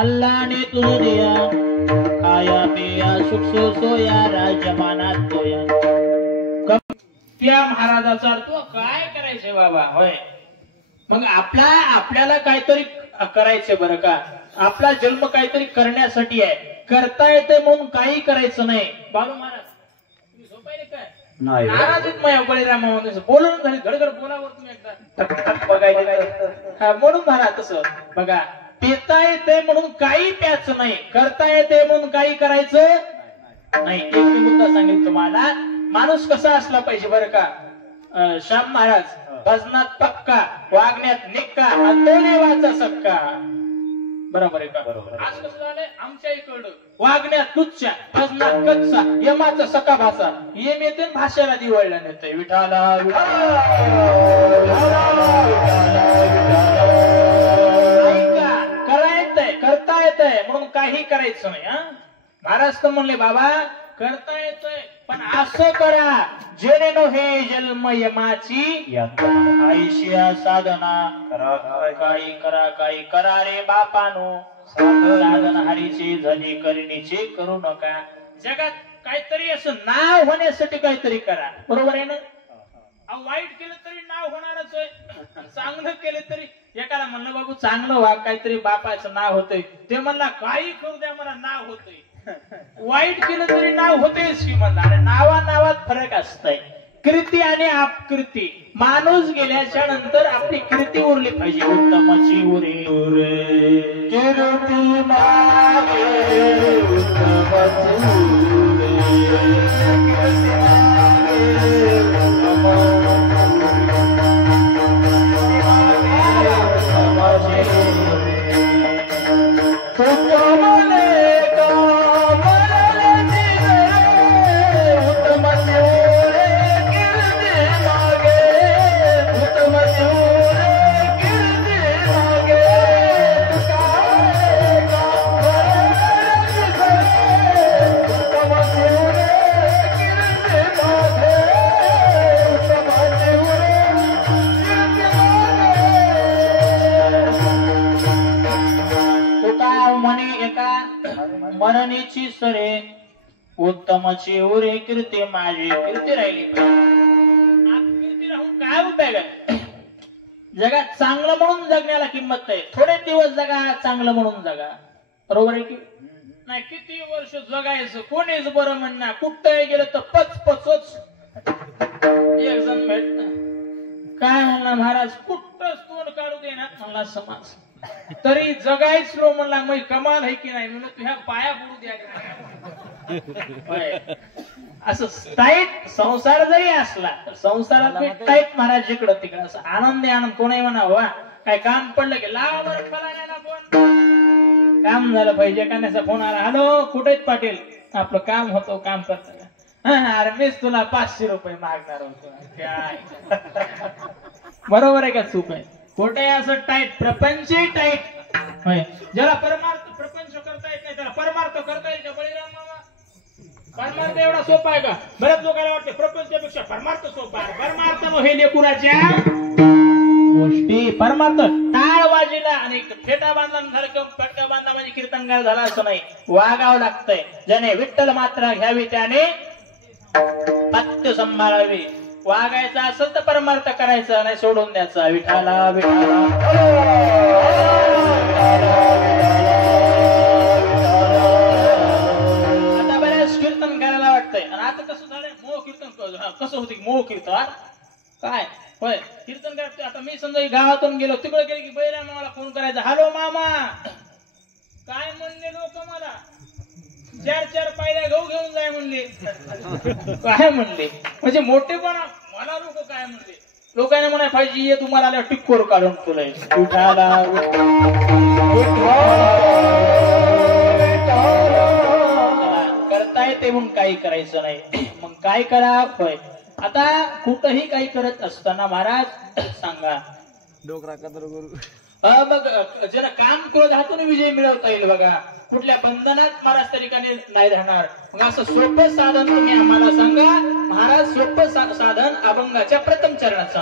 अल्लाह ने तुझ दिया खाया पिया सुख सोया राजमानात तोया. त्या महाराजाचा अर्थ काय करायचे बाबा. होय मग आपल्याला काहीतरी करायचंय बरं का. आपला जन्म काहीतरी करण्यासाठी आहे. करता येते म्हणून काही करायचं नाही. बाबू महाराज तुम्ही झोपायले काय नाही नाराजीत माया बळीरामा बोलून झाली घडघड बोलावर तुम्ही एकदा बघायला. म्हणून महाराज तसं बघा पिता येते म्हणून काही प्यायचं नाही. करता येते म्हणून काही करायचं नाही. एक मुद्दा सांगेल तुम्हाला. माणूस कसा असला पाहिजे बरं का. श्याम महाराज भजनात पक्का वागण्यात निक्का देवाचा सक्का. बरोबर आहे का? बरोबर आहे. आज कसं झालंय आमच्या इकडं वागण्यात तुच्छा भजनात कच्चा यमाचा सका भाषा येम येते आणि भाषेला दिवाळीला नेतय विठाला करा येतंय करता येतंय म्हणून काही करायचं नाही. हा महाराज तर म्हणले बाबा करता येतंय पण असं करा जेणे हे जन्म यमाची आयुष्या साधना करा काही करा रे बापानो साधन हरीची झाली करणीची करू नका. जगात काहीतरी असं नाव होण्यासाठी काहीतरी करा. बरोबर आहे ना? वाईट केलं तरी नाव होणारच आहे, चांगलं केलं तरी एकाला म्हणलं बाबू चांगलं वाग काहीतरी बापाचं नाव होतंय ते म्हणला काही करू द्या मला नाव होतंय. वाईट केलं तरी नाव होतेच की म्हणला. अरे नावात फरक असतंय. कृती आणि अपकृती. माणूस गेल्याच्या नंतर आपली कृती उरली पाहिजे. उत्तमाची उरे कीर्ती मागे उत्तमाची मरणीची सरे उत्तमाची उरे कीर्ती माझी कीर्ती राहिली. कीर्ती राहून काय उपयोग आहे? जगात चांगलं म्हणून जगण्याला किंमत नाही. थोडे दिवस जगा चांगलं म्हणून जगा. बरोबर आहे की नाही? किती वर्ष जगायचं कोणीच बरं म्हणणार. कुठं गेलं तर पचपचच एक जण भेटणार काय म्हणला महाराज कुठंच तोंड काढू देणार म्हणला समाज तरी जगायच रो म्हणला मग कमाल आहे की नाही म्हणून तुझ्या पाया पडू द्या. असं टाईट संसार जरी असला तर संसारात टाईट महाराज जिकडं तिकडं असं आनंदी आनंद कोणी म्हणावा. काय काम पडलं की लाव बरं फलाण्याला फोन काम झालं पाहिजे कान्याचा फोन आला हॅलो कुठे पाटील आपलं काम होतं काम करता अरे मीच तुला 500 रुपये मागणार होतो. काय बरोबर आहे का चूक आहे? खोटे असं टाईट प्रपंच टाईट. ज्याला परमार्थ प्रपंच करता येत नाही त्याला परमार्थ करता येईल का? बळीराम मामा परमार्थ एवढा सोपा आहे का? बऱ्याच लोकांना वाटते प्रपंचापेक्षा परमार्थ सोपा आहे. परमार्थ हे लेकुराच्या गोष्टी परमार्थ टाळ वाजेला आणि फेटा बांधला झालं फटका बांधला म्हणजे कीर्तनगार झाला असं नाही. वागावं लागतंय. ज्याने विठ्ठल मात्रा घ्यावी त्याने पथ्य सांभाळावी. वागायचं असेल तर परमार्थ करायचा नाही सोडून द्यायचा. विठाला विठाला आता बऱ्याच कीर्तन करायला वाटतंय आणि आता कसं झालंय मोह कीर्तन कसं होते मोह कीर्तन काय होय कीर्तन करते. आता मी समजा गावातून गेलो तिकडे गेले की बैरा मला फोन करायचा हॅलो मामा काय म्हणले लोक मला 4 पायऱ्या गहू घेऊन जाय म्हणले. काय म्हणले म्हणजे मोठेपणा मला लोक काय म्हणले. लोकांना म्हणाय पाहिजे ये तुम्हाला आल्या टिक्कोर काढून तुला उठाला करता येते म्हणून काही करायचं नाही. मग काय करा होय. आता कुठंही काही करत असताना महाराज सांगा मग ज्याला काम क्रोधातून विजय मिळवता येईल बघा. कुठल्या बंधनात महाराज त्या ठिकाणी नाही राहणार. मग असं सोपं साधन तुम्ही आम्हाला सांगा. महाराज सोपं साधन अभंगाच्या प्रथम चरणाचं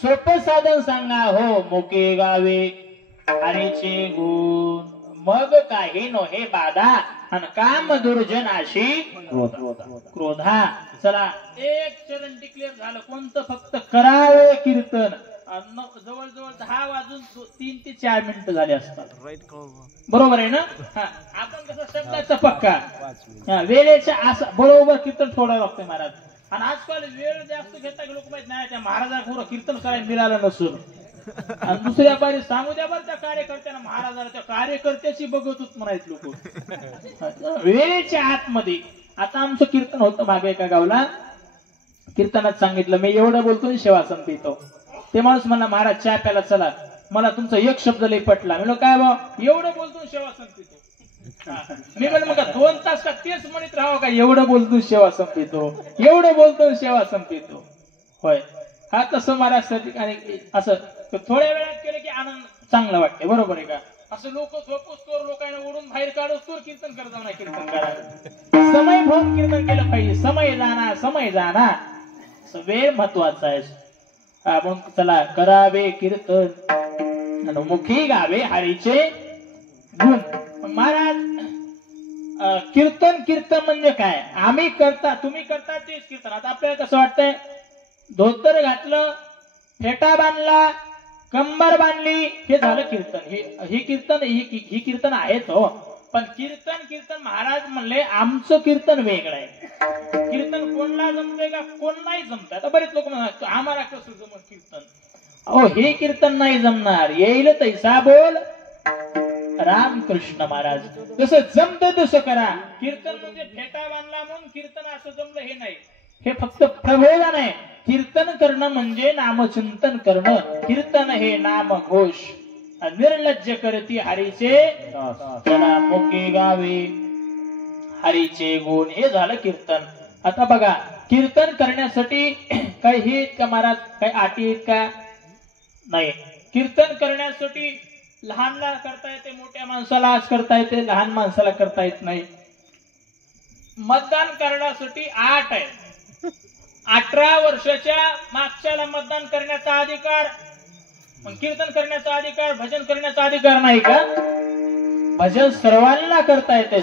सोपं साधन सांगा हो मुके गावे हरीचे गुण, मग काही नो हे बाधा आणि काम दुर्जनाशी क्रोधा. चला एक चरण डिक्लेअर झालं कोणतं, फक्त करावे कीर्तन. जवळजवळ 10 वाजून 3 ते 4 मिनिटं झाले असतात, बरोबर आहे ना. आपण कसं शब्दाचा पक्का वेळेच्या असं बरोबर कीर्तन थोडं लागतंय महाराज. आणि आजकाल वेळ जास्त घेता लोक माहित नाही, त्या महाराजा कीर्तन करायला मिळालं नसून आणि दुसऱ्या बारी सांगू द्या बरं त्या कार्यकर्त्यांना, महाराजाला त्या कार्यकर्त्याची बघत होत म्हणायत लोक वेळेच्या आतमध्ये. आता आमचं कीर्तन होतं मागे एका गावला, कीर्तनात सांगितलं मी एवढं बोलतो शेवासन पितो. ते माणूस म्हणला महाराज चहा प्याला चला, मला तुमचा एक शब्द लई पटला. म्हणलं काय बा एवढं बोलतो शेवासन पितो. मी म्हणलं मग 2 तास का तेच म्हणत राहावं का, एवढं बोलतो शेवासन पितो, एवढं बोलतो शेवासन पितो. होय हा तसं महाराज ठिकाणी असं थोड्या वेळात केलं की आनंद चांगला वाटते, बरोबर आहे का. असं लोक झोपूस लोकांना ओढून बाहेर काढूस कीर्तन करत जाणार, कीर्तन करा समय भोग कीर्तन केलं पाहिजे. समय जाना वेळ महत्वाचा आहे. आपण चला करावे कीर्तन आणि मुखी गावे हरीचे गुण. महाराज कीर्तन म्हणजे काय, आम्ही करता तुम्ही करता तेच कीर्तन. आता आपल्याला कसं वाटतंय, धोतर घातलं, फेटा बांधला, कंबर बांधली, हे झालं कीर्तन. ही कीर्तन आहेत हो. पण कीर्तन महाराज म्हणले आमचं कीर्तन वेगळं आहे. कीर्तन कोणला जमतंय का कोण नाही जमत. आता बरेच लोक म्हणतात आम्हाला कसं जमत कीर्तन. अहो हे कीर्तन नाही जमणार, येईल तैसा बोल रामकृष्ण महाराज. जसं जमतं तसं करा. कीर्तन म्हणजे फेटा बांधला म्हणून कीर्तन असं जमलं हे नाही, हे फक्त प्रबोधन आहे. कीर्तन करणं म्हणजे नामचिंतन करणं. कीर्तन हे नाम घोष निर्लज्ज करती हरीचे त्याला मुके गावे हरीचे गुण, हे झालं कीर्तन. आता बघा कीर्तन करण्यासाठी काही हे का महाराज, काही अटी आहेत का नाही. कीर्तन करण्यासाठी लहानला करता येते, मोठ्या माणसाला आज करता येते, लहान माणसाला करता येत नाही. मतदान करण्यासाठी 8 आहे. 18 वर्षाच्या मागच्याला मतदान करण्याचा अधिकार, पण कीर्तन करण्याचा अधिकार, भजन करण्याचा अधिकार नाही का. भजन सर्वांना करता येते.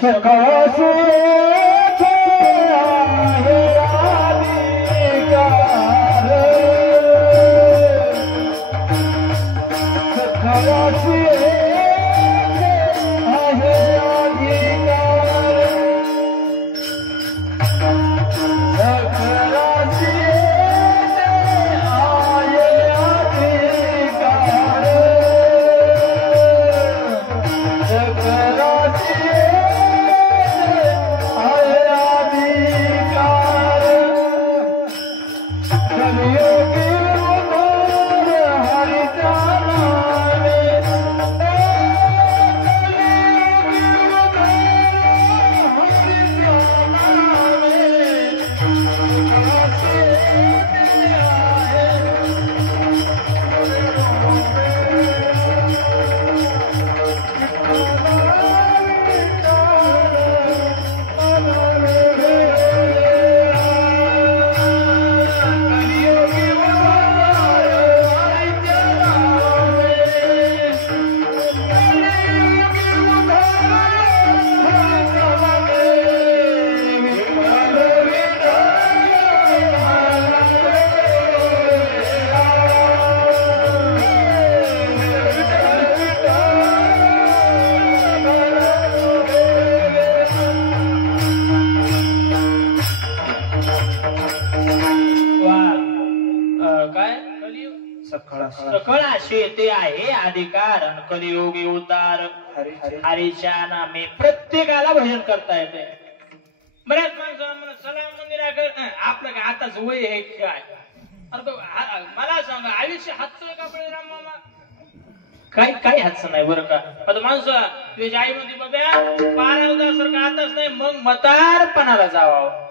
सकळ असे ते आहे अधिकार कलियुगी उद्धार हरीच्या नामे प्रत्येकाला भजन करता येते. बऱ्याच माणसांना चला मंदिराकडे, आपलं काय आताच वय आहे काय. मला सांगा आयुष्य हातचं का बळीराम मामा, काही हातचं नाही बरं का. आता माणसं तुझ्या आई मध्ये बघा पारावदासारखं आताच नाही, मग म्हातारपणाला जावावं.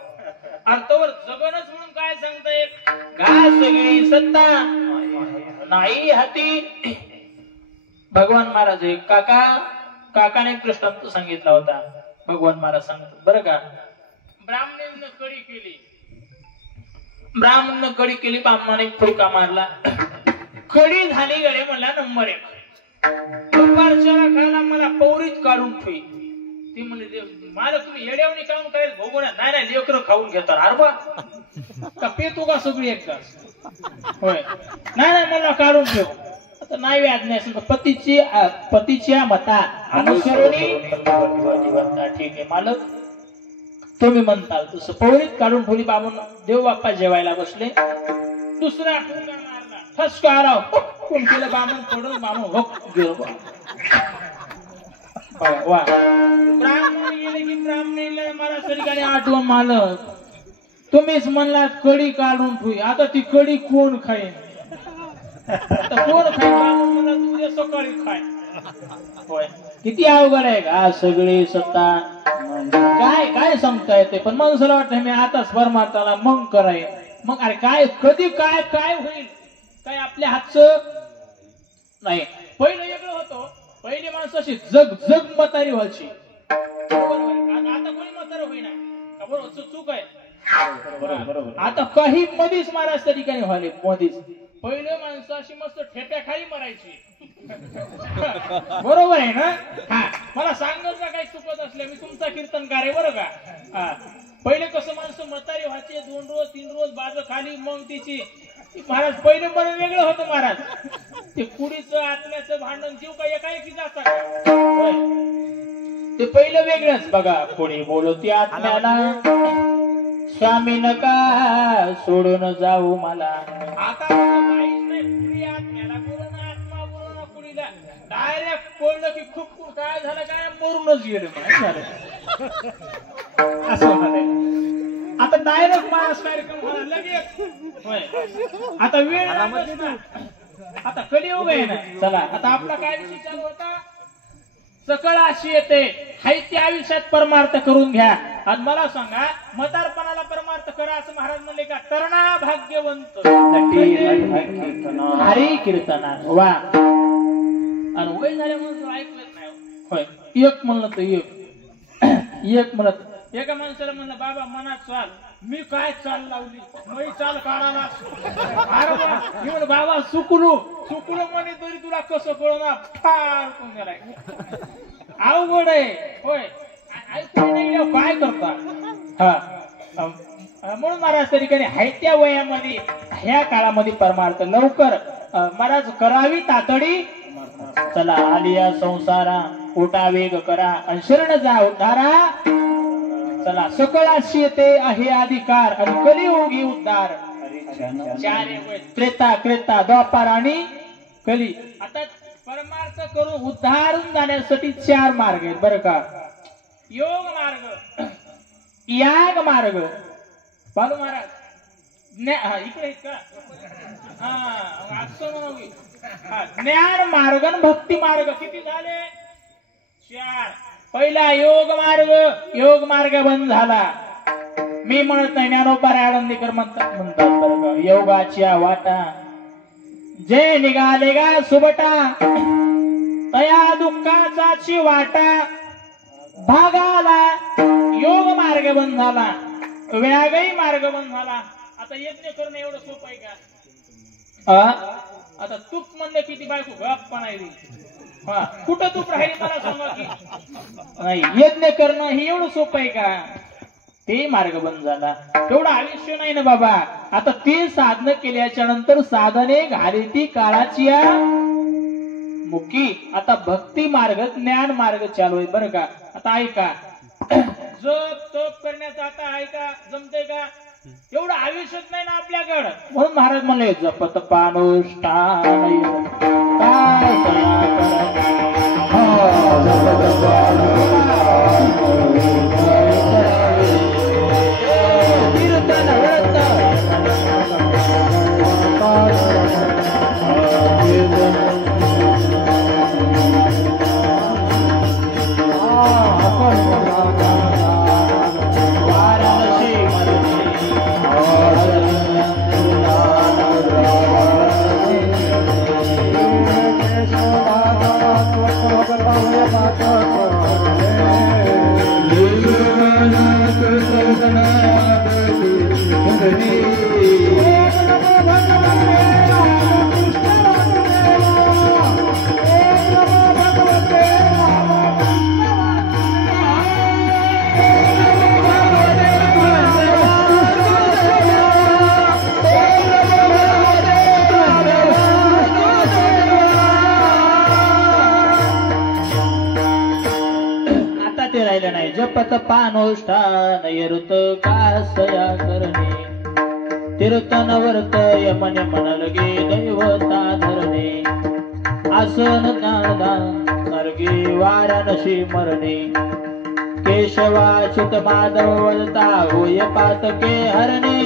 अर्थवर जगणच म्हणून काय सांगता येत, घा सगळी सत्ता नाही हाती. भगवान महाराज काकाने दृष्टांत सांगितला होता. भगवान महाराज सांगतो बरं का, ब्राह्मणानं कडी केली, ब्राह्मणानं कडी केली, ब्राह्मणाने फुडका मारला. कडी झाली गडे म्हणला नंबर 1. दुपारच्याला खायला मला पौरीच काढून ठेवी. ती म्हणले मला तुम्ही येड्यावणी काढून काय भोगून नाही नाही लेकरं खाऊन घेतात. अरे बा का पेतो का सगळी एकदाच. होय नाही नाही मला काढून ठेव. आता नाही व्याजने असेल पतीच्या मता अनुसरणी ठीक आहे मालक तुम्ही म्हणताल तसं पौरीत काढून ठेवली. बाबून देव बाप्पा जेवायला बसले. दुसरा ठुमका मारला ठसका आला. कोण केलं बामण पडून बामण गेलो. वा ब्राह्मण गेले की ब्राह्मण मला सगळीकडे आठवण मालक तुम्हीच म्हणलात कडी काढून ठेवी. आता ती कडी कोण खाईन. आता कोण खाईन बामण म्हणला तुझ्या सकाळी खाय. होय किती अवघड आहे का सगळी सत्ता. काय काय सांगता येते पण माणसाला वाटतं मी आताच परमार्थाला मग कराय. मग अरे काय कधी काय काय होईल काय आपल्या हातचं नाही. पहिलं वेगळं होतं. पहिली माणसं अशी जग जग म्हातारी व्हायची. आता कोणी म्हातार होईना का बरोबर चूक आहे. आता काही मधीच महाराज त्या ठिकाणी व्हायले मधीच. पहिले माणसं अशी मस्त ठेप्या खाली मरायची. बरोबर आहे ना. हा मला सांगत ना काही चुकत असल्या मी तुमचा कीर्तनकार आहे बरं का. पहिले कसं माणसं म्हातारी व्हायचे 2 रोज 3 रोज बाजू खाली मग तिची महाराज पहिले बरं वेगळं होतं महाराज. ते कुडीचं आत्म्याचं भांडण जीव का एकाएकी जाता ते पहिलं वेगळंच. बघा कोणी बोलवती आत्म्याला स्वामी नका सोडून जाऊ मला. आता काहीच नाही. कुडी आत्म्याला बोलवणं आत्मा बोलवणं कुडीला डायरेक्ट बोललं की खूप काय झालं काय मरूनच गेलं असं होणार. आता डायरेक्ट माणूस कार्यक्रम होणार लगेच. आता वेळ आता कलियुग आहे ना. चला आता आपला काय विषय चालू होता. सकळ अशी येते हाय त्या आयुष्यात परमार्थ करून घ्या. आणि मला सांगा म्हातारपणाला परमार्थ करा असं महाराज म्हणले का. तरणा भाग्यवंत हरी कीर्तना वा. आणि वय झाल्यामुळे ऐकलंच नाही. होय एक म्हणलं तर एक म्हणत एका माणसाला म्हणलं बाबा मनात चाल. मी काय चाल लावली मी चाल काढाला. अरे म्हणून बाबा सुकलू म्हणे तरी तुला कसं कळणार फार कोण गेलाय. अवघड आहे. होय ऐकून नाही काय करता. हा म्हणून महाराज त्या ठिकाणी हाय त्या वयामध्ये ह्या काळामध्ये परमार्थ लवकर महाराज करावी तातडी. चला आलिया संसारा उठा वेग करा आणि शरण जा उद्धारा. चला सकळ अशी येते आहे अधिकार आणि कलियुगी उद्धार. त्रेता द्वापार आणि कली. आता परमार्थ करून उद्धारून जाण्यासाठी 4 मार्ग आहेत बरं का. योग मार्ग याग मार्ग बालू महाराज इकडे आहेत का. ज्ञान मार्ग आणि भक्ती मार्ग किती झाले 4. पहिला योग मार्ग बंद झाला. मी म्हणत नाही ज्ञानोबा आळंदीकर म्हणतात बरं का. योगाच्या वाटा जे निघाले गा सुबटा तया दुःखाचाची वाटा भागाला. योग मार्ग बंद झाला. व्यागही मार्ग बंद झाला. आता यज्ञ करणं एवढं सोपं आहे का. आता तूप म्हणलं किती बायको गप पण आहे. कुठं तूप राहिली मला सांगा की नाही. यज्ञ करणं हे एवढं सोपं आहे का. ते मार्ग बंद झाला. तेवढं आयुष्य नाही ना बाबा. आता ते साधन केल्याच्या नंतर साधने घाली ती काळाची मुखी. आता भक्ती मार्ग ज्ञान मार्ग चालू आहे बरं का. आता ऐका जप तप करण्याचं आता ऐका जमतंय का. एवढं आयुष्यच नाही ना आपल्याकडं. म्हणून महाराज म्हणले जपत पानुष्ठान कर्मानुष्ठान यरुत कासया करणे तीर्थन वर्त यमन मन लगे दैवता धरणे आसन दान नरगे वाराणसी मरणे केशवाच्युत माधव वदता होय पातके हरणे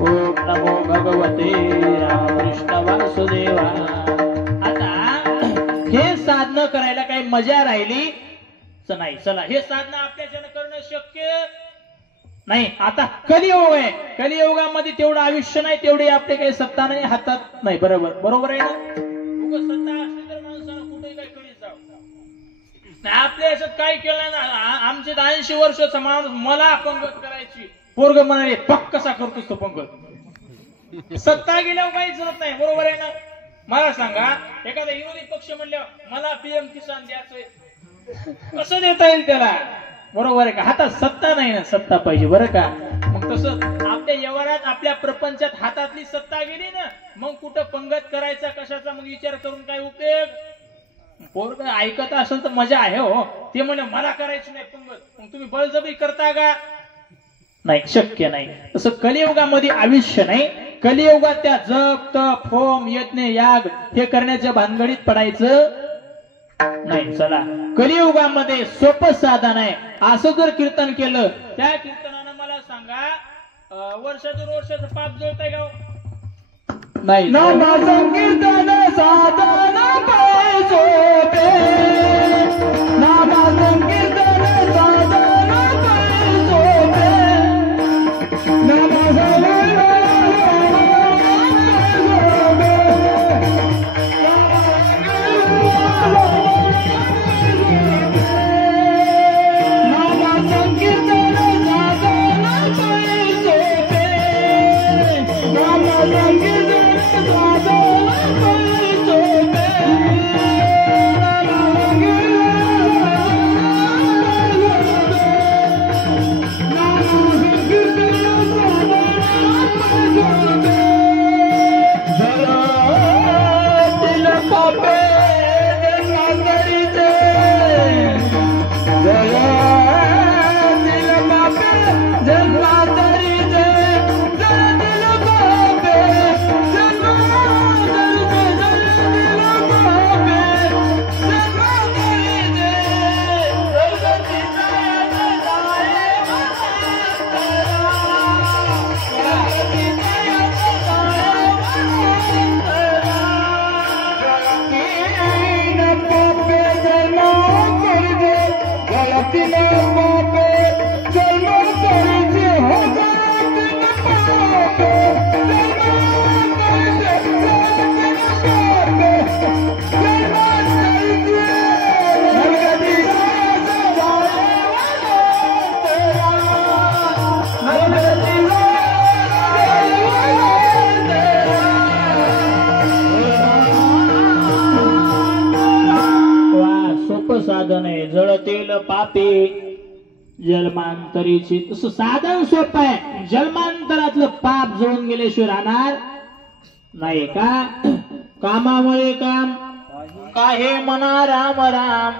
ओम नमो भगवते रामकृष्ण वासुदेवा. आता हे साधनं करायला काही मजा राहिली नाही. चला हे साधनं आपल्याच्यानं करणं शक्य नाही. आता कलियुग आहे, कलियुगामध्ये तेवढं आयुष्य नाही, तेवढी आपले काही सत्ता नाही, हातात नाही. बरोबर आहे ना. उगाच सत्ता असली तर माणसानं कुठेही काही कळीत जाऊ नाही. आपल्या याच्यात काय केलं ना, आमचे 80 वर्षाचा माणूस मला पंगत करायची, पोरग म्हणाले पक्क कसा करतोस तो पंगत. सत्ता गेल्यावर काहीच होत नाही. बरोबर आहे ना. मला सांगा, एखादा विरोधी पक्ष म्हणल्यावर मला पीएम किसान द्यायचंय, कसं देता येईल त्याला. बरोबर आहे का. हातात सत्ता नाही ना, सत्ता पाहिजे. बरं का. मग तसं आपल्या व्यवहारात आपल्या प्रपंचात हातातली सत्ता गेली ना, मग कुठं पंगत करायचा कशाचा मग विचार करून काय उपयोग. पोरग ऐकत असेल तर मजा आहे हो. ते म्हणे मला करायची नाही पंगत, मग तुम्ही बळजबरी करता का. नाही, शक्य नाही. तसं कलियुगामध्ये आयुष्य नाही. कलियुगात त्या जप तप होम यज्ञ याग हे करण्याच्या भानगडीत पडायचं नाही. चला कलियुगामध्ये सोपं साधन आहे. असं जर कीर्तन केलं, त्या कीर्तनानं मला सांगा वर्षाचं पाप जळतंय का नाही. नाम संकीर्तन साधन सोपे, नाम संकीर्तन साधन सोपे, नाम साधन आहे. जळतेल पापे जन्मांतरीची. तसं साधन सोपं आहे. जन्मांतरातलं पाप जळून गेल्याशिवाय राहणार नाही का. कामामुळे काम काहे मना राम राम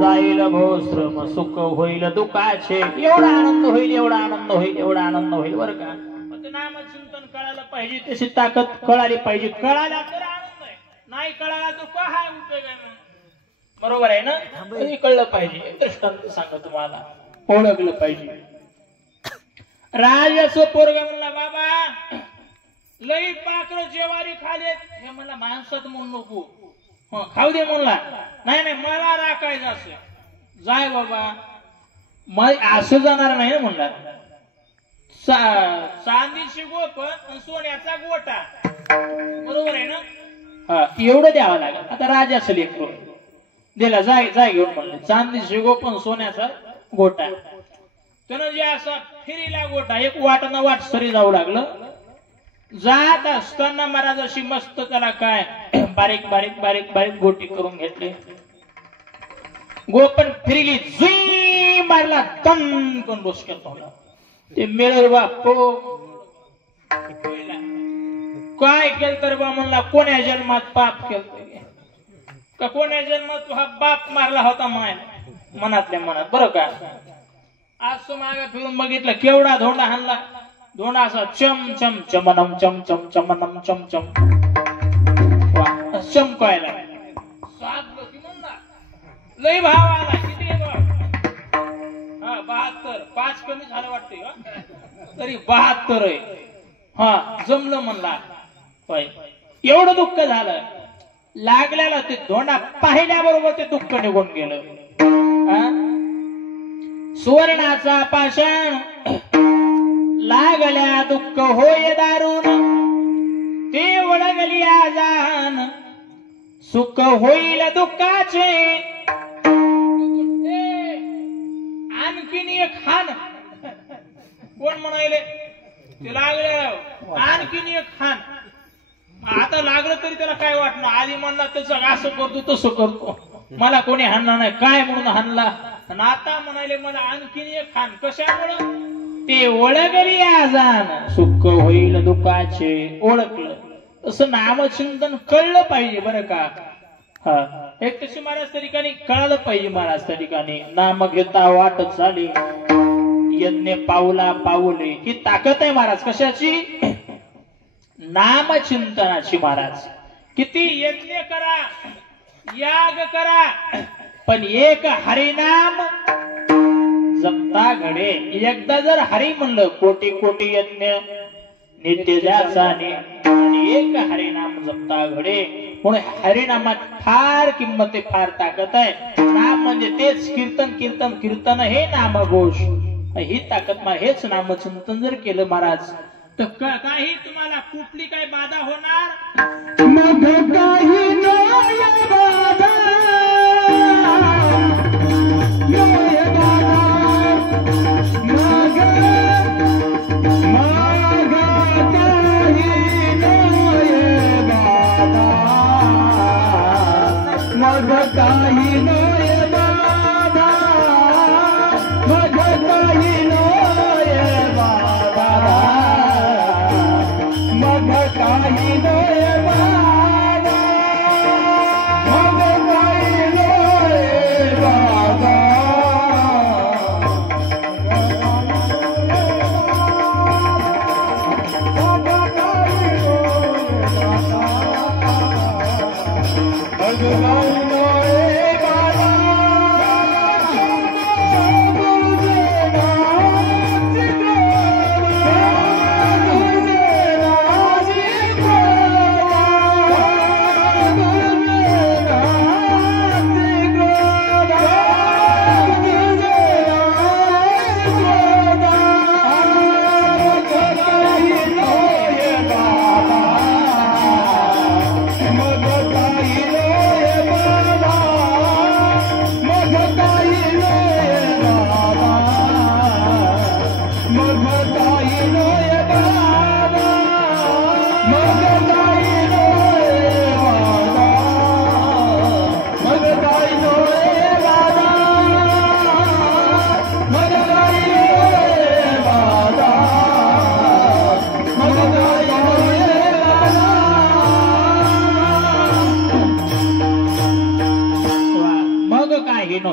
जाईल भोश्रम सुख होईल दुःखाचे. एवढा आनंद होईल, एवढा आनंद होईल, एवढा आनंद होईल. बरं का. नामचिंतन कळायला पाहिजे, तशी ताकद कळाली पाहिजे. कळाला तर आनंद आहे, नाही कळाला तर काय उपयोग आहे. बरोबर आहे ना. हे कळलं पाहिजे. दृष्टांत सांगा तुम्हाला, ओळखलं पाहिजे. राजाचं पोरगा म्हणला बाबा लई पाकर जेवारी खाले. हे म्हणला माणसात म्हणून नको, खाऊ दे म्हणला. नाही नाही मला राखायचं असं. जाय बाबा असं जाणार नाही ना म्हणला. चांदीची गोप आणि सोन्याचा गोटा. बरोबर आहे ना. हा एवढं द्यावं लागेल. आता राजाचं लेकरू दिला, जाय घेऊन म्हणलं. चांदीची गोपन सोन्याचा गोटा. त्यानं जे असा फिरीला गोटा एक वाटाना वाट सरी जाऊ लागलं. जात असताना महाराज अशी मस्त त्याला काय बारीक बारीक बारीक बारीक गोटी करून घेतली. गोपन फिरली, जुई मारला, तन कोण डोसक्यात तोंडा. ते मिळेल बापो काय केलं तर बा म्हणला कोण्या जन्मात पाप केलं का. कोण्या जन्मात तू हा बाप मारला होता माय. मनातल्या मनात बरं का. आज तो मागे फिरून बघितलं केवढा धोंडा हाणला. धोंडा असा चम चम चमनम चम चम चमनम चम चम वा चमकायला साधलं की म्हणला लय भाव आला. किती आहे बघ? हा 72. 5 कमी झालं वाटतंय का तरी 72 आहे. हा जमलं म्हणला. होय एवढं दुःख झालं. लागल्याला ते धोंडा पाहिल्याबरोबर ते दुःख निघून गेलं. सुवर्णाचा पाषाण लागल्या दुःख होय दारुण ते वळगली आजान सुख होईल दुःखाचे आणखीन एक खान. कोण म्हणाले ते लागले आणखीन एक खान. आता लागलं तरी त्याला काय वाटणार. आधी म्हणला तसं असं करतो तसं करतो मला कोणी हाणणार नाही काय म्हणून हाणला. आणि आता म्हणाले मला आणखीन एक खान. कशामुळं ते ओळखली आजान सुख होईल दुःखाचे. ओळखलं तसं नामचिंतन कळलं पाहिजे बरं का. हा एक तशी महाराज त्या ठिकाणी कळालं पाहिजे. महाराज त्या ठिकाणी नाम घेता वाटत झाली यज्ञ पाऊला पाऊले. ही ताकद आहे महाराज कशाची. नामचिंतनाची. महाराज किती यज्ञ करा याग करा पण एक हरिनाम जपता घडे. एकदा जर हरी म्हणलं कोटी कोटी यज्ञ नित्य ज्याचा आणि एक हरिनाम जपता घडे. म्हणून हरिनामात फार किंमत आहे फार ताकद आहे. नाम म्हणजे तेच कीर्तन कीर्तन कीर्तन हे नामघोष. ही ताकद हेच नामचिंतन जर केलं महाराज तर काही तुम्हाला कुठली काही बाधा होणार मग काही नाही बाधा.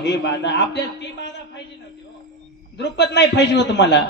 हे बाधा आपल्याला ती बाधा पाहिजे नव्हती. द्रुपद नाही पाहिजे होत मला.